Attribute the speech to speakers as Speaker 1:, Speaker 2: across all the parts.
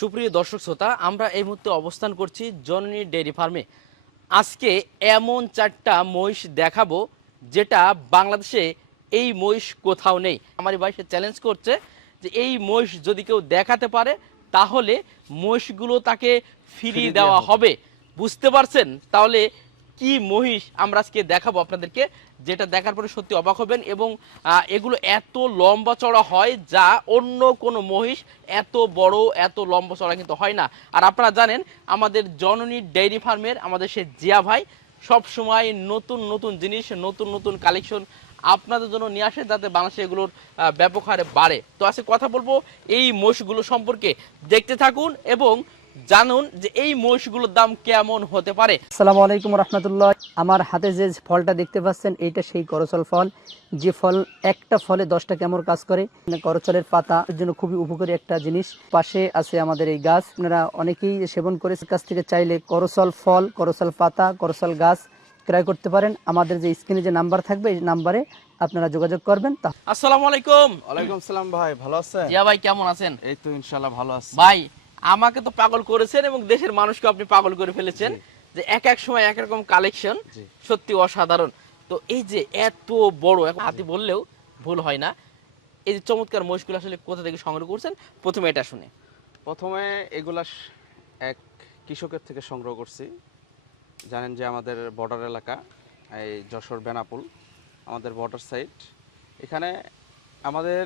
Speaker 1: সুপ্রিয় দর্শক শ্রোতা আমরা এই মুহূর্তে অবস্থান করছি জননী ডেয়ারি ফার্মে। আজকে এমন চারটা মহিষ দেখাবো যেটা বাংলাদেশে এই মহিষ কোথাও নেই। আমার ভাই সে চ্যালেঞ্জ করছে যে এই মহিষ যদি কেউ দেখাতে পারে তাহলে মহিষগুলো তাকে ফিরিয়ে দেওয়া হবে। বুঝতে পারছেন? তাহলে কি মহিষ আমরা আজকে দেখাবো আপনাদেরকে, যেটা দেখার পরে সত্যি অবাক হবেন এবং এগুলো এত লম্বা চড়া হয় যা অন্য কোনো মহিষ এত বড়, এত লম্বা চড়া কিন্তু হয় না। আর আপনারা জানেন, আমাদের জননী ডেইরি ফার্মের আমাদের সে জিয়া ভাই সব সময় নতুন নতুন জিনিস, নতুন নতুন কালেকশন আপনাদের জন্য নিয়ে আসে যাতে বাংলাদেশে এগুলোর ব্যাপক বাড়ে। তো আজকে কথা বলব এই মহিষগুলো সম্পর্কে। দেখতে থাকুন এবং জানুন যে এই মহিষগুলোর দাম কেমন হতে পারে।
Speaker 2: আসসালামু আলাইকুম রহমতুল্লাহ। আমার হাতে যে ফলটা দেখতে পাচ্ছেন এইটা সেই করচল ফল। যে ফল একটা ফলে দশটা কেমন কাজ করে মানে করচলের পাতা এর জন্য খুবই উপকারী একটা জিনিস। পাশে আছে আমাদের এই গাছ। আপনারা অনেকেই সেবন করে কাছ থেকে চাইলে করচল ফল করচল পাতা করচল গাছ ক্রয় করতে পারেন। আমাদের যে স্ক্রিনে যে নাম্বার থাকবে এই নাম্বারে আপনারা যোগাযোগ করবেন। তা
Speaker 1: আসসালামু আলাইকুম।
Speaker 3: ওয়ালাইকুম সালাম ভাই ভালো আছেন?
Speaker 1: জিয়া ভাই কেমন আছেন?
Speaker 3: এই তো ইনশাল্লাহ ভালো আছি।
Speaker 1: ভাই আমাকে তো পাগল করেছেন এবং দেশের মানুষকে আপনি পাগল করে ফেলেছেন যে এক এক সময় এক রকম কালেকশন সত্যি অসাধারণ। তো এই যে এত বড় হাতি বললেও ভুল হয় না। এই যে চমৎকার মহিষগুলো আসলে কোথা থেকে সংগ্রহ করছেন? প্রথমে এটা শুনে।
Speaker 3: প্রথমে এগুলা এক কৃষকের থেকে সংগ্রহ করছি। জানেন যে আমাদের বর্ডার এলাকা এই যশোর বেনাপুল আমাদের বর্ডার সাইড এখানে আমাদের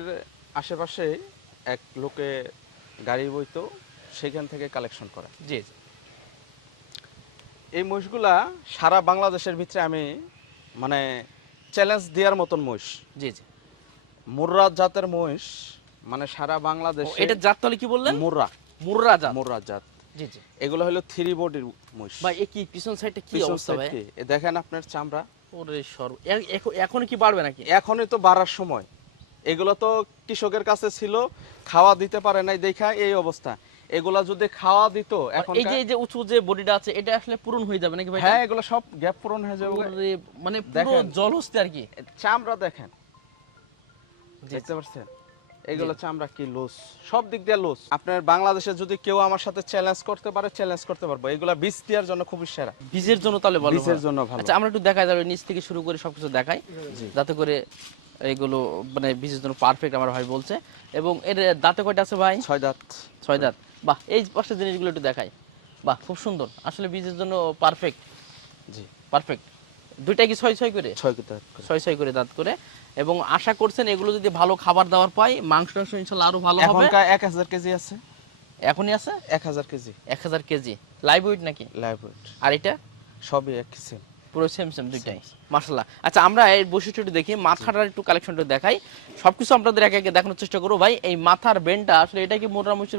Speaker 3: আশেপাশে এক লোকে গাড়ি বইতো সেখান থেকে কালেকশন করে
Speaker 1: জি জি।
Speaker 3: এই মহিষগুলা সারা বাংলাদেশের ভিতরে আমি মানে চ্যালেঞ্জ দেওয়ার মতন মহিষ।
Speaker 1: জি জি।
Speaker 3: মুর্রা জাতের মহিষ মানে সারা বাংলাদেশে
Speaker 1: এটা জাত তাহলে কি বললেন?
Speaker 3: মুর্রা।
Speaker 1: মুর্রা জাত।
Speaker 3: মুর্রা জাত।
Speaker 1: জি জি।
Speaker 3: এগুলো হলো থ্রি বডির মহিষ।
Speaker 1: ভাই এ কি পিছন সাইডে কি অবস্থা ভাই?
Speaker 3: এ দেখেন আপনার চামড়া।
Speaker 1: ওরে সর্ব এখন- এখন কি বাড়বে নাকি?
Speaker 3: এখনই তো বাড়ার সময়। এগুলো তো কৃষকের কাছে ছিল খাওয়া দিতে পারে নাই দেখা এই অবস্থা। এগুলা যদি খাওয়া দিত এখন
Speaker 1: এই যে এই যে উঁচু যে বডিটা আছে এটা আসলে পূরণ হয়ে যাবে নাকি ভাই?
Speaker 3: হ্যাঁ এগুলো সব গ্যাপ পূরণ হয়ে যাবে।
Speaker 1: মানে পুরো
Speaker 3: দেখেন।
Speaker 1: জলহস্তি আর কি।
Speaker 3: চামড়া দেখেন। দেখতে পাচ্ছেন? এগুলো চামড়া কি লুজ? সব দিক দিয়ে লুজ। আপনার বাংলাদেশে যদি কেউ আমার সাথে চ্যালেঞ্জ করতে পারে চ্যালেঞ্জ করতে পারব। এগুলা বীজ দেওয়ার জন্য খুবই সেরা।
Speaker 1: বীজের জন্য তাহলে ভালো
Speaker 3: বীজের জন্য ভালো।
Speaker 1: আচ্ছা আমরা একটু দেখা যাবে নিচ থেকে শুরু করে সবকিছু দেখাই।
Speaker 3: জি।
Speaker 1: যাতে করে এগুলো মানে বীজের জন্য পারফেক্ট আমার ভাই বলছে। এবং এর দাঁতে কয়টা আছে ভাই?
Speaker 3: ছয় দাঁত।
Speaker 1: ছয় দাঁত। বাহ এই পাশের জিনিসগুলো একটু দেখাই। বাহ খুব সুন্দর। আসলে বীজের জন্য পারফেক্ট
Speaker 3: জি।
Speaker 1: পারফেক্ট দুইটা কি ছয় ছয় করে?
Speaker 3: ছয় করে।
Speaker 1: ছয় ছয় করে দাঁত করে। এবং আশা করছেন এগুলো যদি ভালো খাবার দাবার পাই মাংস টাংস ইনশাল্লাহ আরও ভালো হবে।
Speaker 3: এক হাজার কেজি আছে।
Speaker 1: এখনই আছে?
Speaker 3: এক হাজার কেজি।
Speaker 1: এক হাজার কেজি। লাইভ ওয়েট নাকি?
Speaker 3: লাইভ ওয়েট
Speaker 1: আর এটা?
Speaker 3: সবই এক সেম
Speaker 1: পুরো সেম সেম দুইটাই। মাশাল্লাহ আচ্ছা আমরা এর বৈশিষ্ট্যটি দেখি মাথাটার একটু কালেকশনটা দেখাই। সবকিছু আপনাদের একে একে দেখানোর চেষ্টা করব। ভাই এই মাথার বেনটা আসলে এটা কি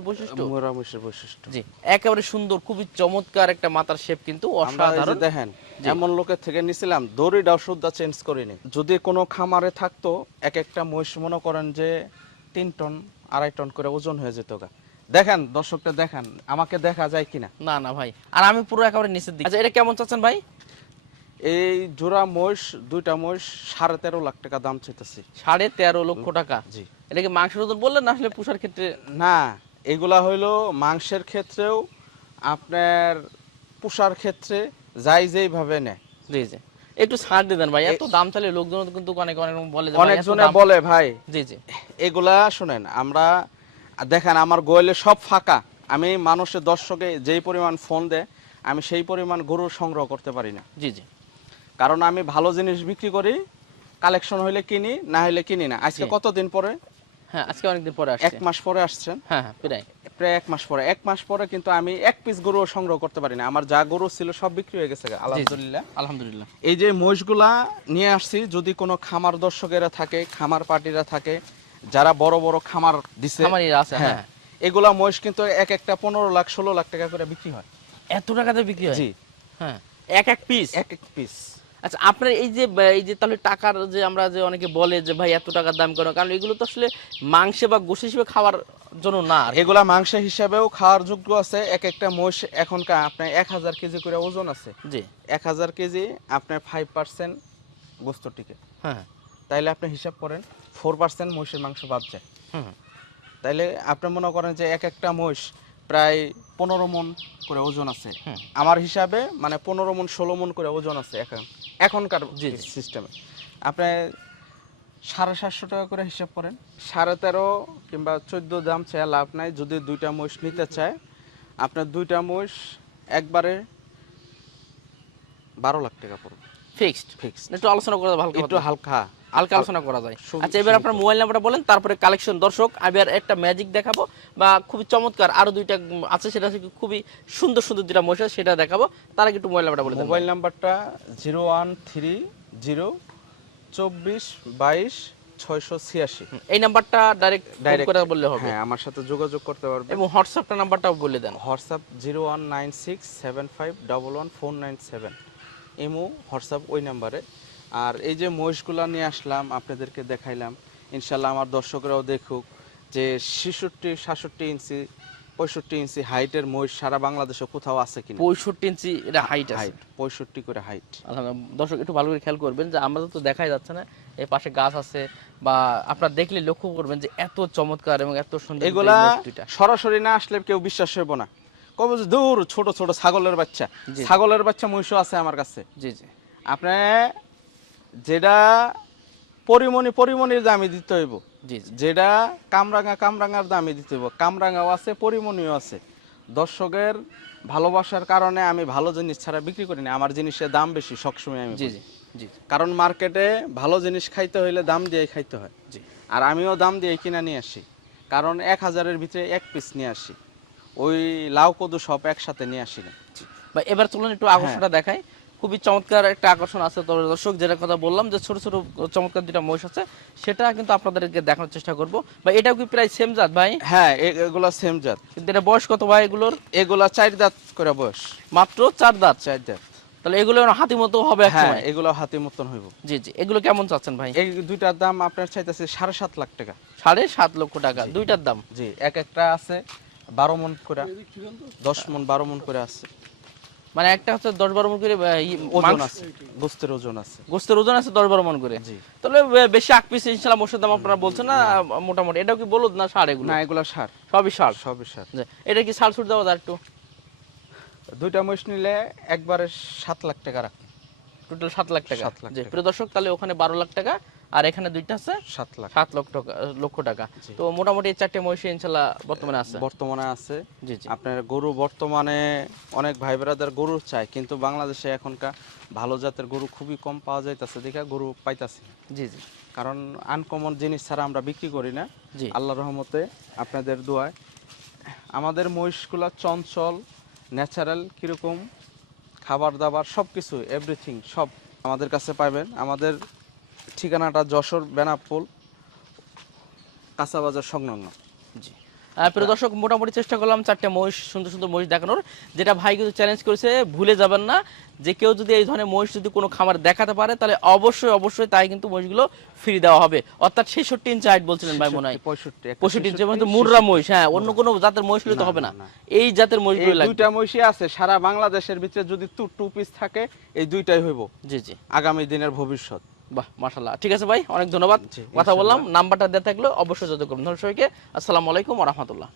Speaker 1: বৈশিষ্ট্য?
Speaker 3: মোরামুশের বৈশিষ্ট্য।
Speaker 1: জি একেবারে সুন্দর খুবই চমৎকার একটা মাথার শেপ কিন্তু অসাধারণ।
Speaker 3: দেখেন এমন লোকের থেকে নিছিলাম দড়িটাও সুদ্ধা চেঞ্জ করিনি। যদি কোনো খামারে থাকতো এক একটা মহিষ মনে করেন যে তিন টন আড়াই টন করে ওজন হয়ে যেত গা। দেখেন দর্শকটা দেখেন আমাকে দেখা যায় কিনা?
Speaker 1: না না ভাই। আর আমি পুরো একেবারে নিচের দিকে। আচ্ছা এটা কেমন চাচ্ছেন ভাই?
Speaker 3: এই জোড়া মহিষ দুইটা মহিষ সাড়ে তেরো লাখ টাকা দাম চাইতেছি।
Speaker 1: সাড়ে তেরো লক্ষ টাকা?
Speaker 3: জি।
Speaker 1: এটা কি মাংসের ওজন বললেন না আসলে পুষার ক্ষেত্রে?
Speaker 3: না এগুলা হইল মাংসের ক্ষেত্রেও আপনার পুষার ক্ষেত্রে যাই যেইভাবে নেয়
Speaker 1: জি জি। একটু ছাড় দিয়ে দেন ভাই এত দাম চালে লোকজন কিন্তু অনেক অনেক বলে
Speaker 3: অনেকজনে বলে ভাই।
Speaker 1: জি জি।
Speaker 3: এগুলা শুনেন আমরা দেখেন আমার গোয়েলে সব ফাঁকা। আমি মানুষের দর্শকে যেই পরিমাণ ফোন দেয় আমি সেই পরিমাণ গরু সংগ্রহ করতে পারি না।
Speaker 1: জি জি।
Speaker 3: কারণ আমি ভালো জিনিস বিক্রি করি কালেকশন হইলে কিনি না হইলে কিনি না। আজকে কতদিন পরে?
Speaker 1: হ্যাঁ আজকে অনেকদিন পরে
Speaker 3: এক মাস পরে আসছেন?
Speaker 1: হ্যাঁ হ্যাঁ প্রায়।
Speaker 3: প্রায় এক মাস পরে। এক মাস পরে কিন্তু আমি এক পিস গরু সংগ্রহ করতে পারি না। আমার যা গরু ছিল সব বিক্রি হয়ে গেছে আলহামদুলিল্লাহ।
Speaker 1: আলহামদুলিল্লাহ।
Speaker 3: এই যে মহিষগুলা নিয়ে আসছি যদি কোনো খামার দর্শকেরা থাকে খামার পার্টিরা থাকে যারা বড় বড় খামার দিছে
Speaker 1: আছে
Speaker 3: হ্যাঁ
Speaker 1: হ্যাঁ।
Speaker 3: এগুলা মহিষ কিন্তু এক একটা পনেরো লাখ ষোলো লাখ টাকা করে বিক্রি হয়।
Speaker 1: এত টাকাতে বিক্রি হয়?
Speaker 3: জি।
Speaker 1: হ্যাঁ। এক এক পিস
Speaker 3: এক এক পিস
Speaker 1: আচ্ছা আপনার এই যে এই যে তাহলে টাকার যে আমরা যে অনেকে বলে যে ভাই এত টাকার দাম কেন? কারণ এগুলো তো আসলে মাংসে বা গোশ হিসেবে খাওয়ার জন্য না
Speaker 3: এগুলা মাংস হিসাবেও খাওয়ার যোগ্য আছে। এক একটা মোষ এখনকার আপনার এক হাজার কেজি করে ওজন আছে।
Speaker 1: জি।
Speaker 3: এক হাজার কেজি আপনার ফাইভ পার্সেন্ট গোস্ত টিকে
Speaker 1: হ্যাঁ
Speaker 3: তাইলে আপনি হিসাব করেন ফোর পার্সেন্ট মহিষের মাংস বাদ যায়।
Speaker 1: হুম।
Speaker 3: তাইলে আপনি মনে করেন যে এক একটা মহিষ প্রায় পনেরো মন করে ওজন আছে। আমার হিসাবে মানে পনেরো মন ষোলো মন করে ওজন আছে এখন এখনকার
Speaker 1: জি।
Speaker 3: সিস্টেমে আপনি সাড়ে সাতশো টাকা করে হিসাব করেন। সাড়ে তেরো কিংবা চোদ্দ দাম চায় লাভ নাই যদি দুইটা মহিষ নিতে চায় আপনার দুইটা মহিষ একবারে বারো লাখ টাকা পড়বে।
Speaker 1: ফিক্সড
Speaker 3: ফিক্স
Speaker 1: একটু আলোচনা করা ভালো
Speaker 3: একটু হালকা
Speaker 1: হালকা আলোচনা করা যায়। আচ্ছা এবার আপনার মোবাইল নাম্বারটা বলেন তারপরে কালেকশন দর্শক এবার একটা ম্যাজিক দেখাবো। বা খুবই চমৎকার আরও দুইটা আছে সেটা হচ্ছে খুবই সুন্দর সুন্দর দুইটা মহিষ আছে, সেটা দেখাবো। তার আগে একটু মোবাইল নাম্বারটা বলে
Speaker 3: মোবাইল নাম্বারটা জিরো ওয়ান থ্রি জিরো চব্বিশ বাইশ ছয়শো ছিয়াশি।
Speaker 1: এই নাম্বারটা ডাইরেক্ট
Speaker 3: Direct,
Speaker 1: করে বললে হবে।
Speaker 3: হ্যাঁ আমার সাথে যোগাযোগ করতে পারবে।
Speaker 1: এবং হোয়াটসঅ্যাপটা নাম্বারটাও বলে দেন।
Speaker 3: WhatsApp zero one nine six seven five double one four nine seven. Imo WhatsApp ওই নাম্বারে। আর এই যে মহিষগুলা নিয়ে আসলাম আপনাদেরকে দেখাইলাম। ইনশাল্লাহ আমার দর্শকরাও দেখুক। যে ছেষট্টি সাতষট্টি ইঞ্চি পঁয়ষট্টি ইঞ্চি হাইটের মহিষ সারা বাংলাদেশে কোথাও আছে কিনা?
Speaker 1: পঁয়ষট্টি ইঞ্চি এটা হাইট
Speaker 3: হাইট পঁয়ষট্টি করে হাইট।
Speaker 1: দর্শক একটু ভালো করে খেয়াল করবেন যে আমাদের তো দেখাই যাচ্ছে না এই পাশে গাছ আছে বা আপনারা দেখলে লক্ষ্য করবেন যে এত চমৎকার এবং এত সুন্দর
Speaker 3: এগুলা সরাসরি না আসলে কেউ বিশ্বাস হইব না। কবে যে দূর ছোট ছোট ছাগলের বাচ্চা। ছাগলের বাচ্চা মহিষও আছে আমার কাছে।
Speaker 1: জি জি।
Speaker 3: আপনি যেটা পরিমণি পরিমণির দামে দিতে হইব। যেটা কামরাঙা কামরাঙার দামে দিতে হইব কামরাঙাও আছে পরিমণিও আছে। দর্শকের ভালোবাসার কারণে আমি ভালো জিনিস ছাড়া বিক্রি করি না। আমার জিনিসের দাম বেশি সবসময় আমি
Speaker 1: জি। জি জি।
Speaker 3: কারণ মার্কেটে ভালো জিনিস খাইতে হইলে দাম দিয়ে খাইতে হয়।
Speaker 1: জি।
Speaker 3: আর আমিও দাম দিয়ে কিনা নিয়ে আসি। কারণ এক হাজারের ভিতরে এক পিস নিয়ে আসি। ওই লাউ কদু সব একসাথে নিয়ে আসি না।
Speaker 1: বা এবার চলুন একটু আকর্ষণটা দেখাই। খুবই চমৎকার একটা আকর্ষণ আছে তবে দর্শক যেটা কথা বললাম যে ছোট ছোট চমৎকার দুটা মহিষ আছে সেটা কিন্তু আপনাদেরকে দেখানোর চেষ্টা করব। বা এটাও কি প্রায় সেম জাত ভাই?
Speaker 3: হ্যাঁ এগুলা সেম জাত।
Speaker 1: কিন্তু এটা বয়স কত ভাই এগুলোর?
Speaker 3: এগুলা চার দাঁত করে বয়স।
Speaker 1: মাত্র চার দাঁত?
Speaker 3: চার দাঁত।
Speaker 1: তাহলে এগুলো হাতি মতো হবে
Speaker 3: হ্যাঁ। এগুলো হাতি মতন হইব।
Speaker 1: জি জি এগুলো কেমন চাচ্ছেন ভাই?
Speaker 3: এই দুইটার দাম আপনার চাইতেছে সাড়ে সাত লাখ টাকা।
Speaker 1: সাড়ে সাত লক্ষ টাকা দুইটার দাম?
Speaker 3: জি এক একটা আছে বারো মন করে দশ মন বারো মন করে আছে।
Speaker 1: মানে একটা হচ্ছে দশ বারো মন করে
Speaker 3: ওজন আছে। গোস্তের ওজন আছে।
Speaker 1: গোস্তের ওজন আছে দশ বারো মন করে। তাহলে বেশি আক পিস ইনশাল্লাহ মোষের দাম আপনারা বলছেন না মোটামুটি। এটাও কি বলুন না সার এগুলো?
Speaker 3: না এগুলো সার।
Speaker 1: সবই সার।
Speaker 3: সবই সার।
Speaker 1: এটা কি সার সুর দেওয়া যায় একটু?
Speaker 3: দুইটা মহিষ নিলে একবারে সাত লাখ টাকা রাখ।
Speaker 1: টোটাল সাত লাখ টাকা।
Speaker 3: সাত লাখ টাকা।
Speaker 1: প্রিয় দর্শক তাহলে ওখানে বারো লাখ টাকা। আর এখানে দুইটা আছে?
Speaker 3: সাত লাখ।
Speaker 1: সাত লক্ষ টাকা লক্ষ টাকা। তো মোটামুটি চারটে মহিষে ইনশাল্লাহ বর্তমানে আছে।
Speaker 3: বর্তমানে আছে।
Speaker 1: জি জি।
Speaker 3: আপনার গরু বর্তমানে অনেক ভাই বেড়াদের গরু চায় কিন্তু বাংলাদেশে এখনকার ভালো জাতের গরু খুবই কম পাওয়া যাইতেছে দেখা গরু পাইতাছি
Speaker 1: জি জি।
Speaker 3: কারণ আনকমন জিনিস ছাড়া আমরা বিক্রি করি না।
Speaker 1: জি।
Speaker 3: আল্লাহ রহমতে আপনাদের দোয়ায়। আমাদের মহিষগুলা চঞ্চল ন্যাচারাল কীরকম খাবার দাবার সব কিছু এভরিথিং সব আমাদের কাছে পাবেন। আমাদের ঠিকানাটা যশোর বেনাপুল কাঁচাবাজার সংলগ্ন।
Speaker 1: জি। প্রিয় দর্শক মোটামুটি চেষ্টা করলাম চারটে মহিষ সুন্দর সুন্দর মহিষ দেখানোর। যেটা ভাই কিন্তু চ্যালেঞ্জ করেছে ভুলে যাবেন না যে কেউ যদি এই ধরনের মহিষ যদি কোনো খামার দেখাতে পারে তাহলে অবশ্যই অবশ্যই তাই কিন্তু মহিষগুলো ফ্রি দেওয়া হবে। অর্থাৎ ছেষট্টি ইঞ্চি হাইট বলছিলেন ভাই মনে হয়।
Speaker 3: পঁয়ষট্টি
Speaker 1: পঁয়ষট্টি ইঞ্চি মানে
Speaker 3: 66,
Speaker 1: মুর্রা মহিষ হ্যাঁ অন্য কোনো জাতের মহিষগুলো তো হবে না। এই জাতের মহিষগুলো লাগবে।
Speaker 3: দুইটা মহিষই আছে সারা বাংলাদেশের ভিতরে যদি টু টু পিস থাকে এই দুইটাই হইব।
Speaker 1: জি জি।
Speaker 3: আগামী দিনের ভবিষ্যৎ।
Speaker 1: বাহ মাশাল্লাহ ঠিক আছে ভাই অনেক ধন্যবাদ। কথা বললাম নাম্বারটা দেওয়া থাকল অবশ্যই যোগাযোগ করুন। ধন্যবাদ সবাইকে। আসসালামু আলাইকুম রহমতুল্লাহ।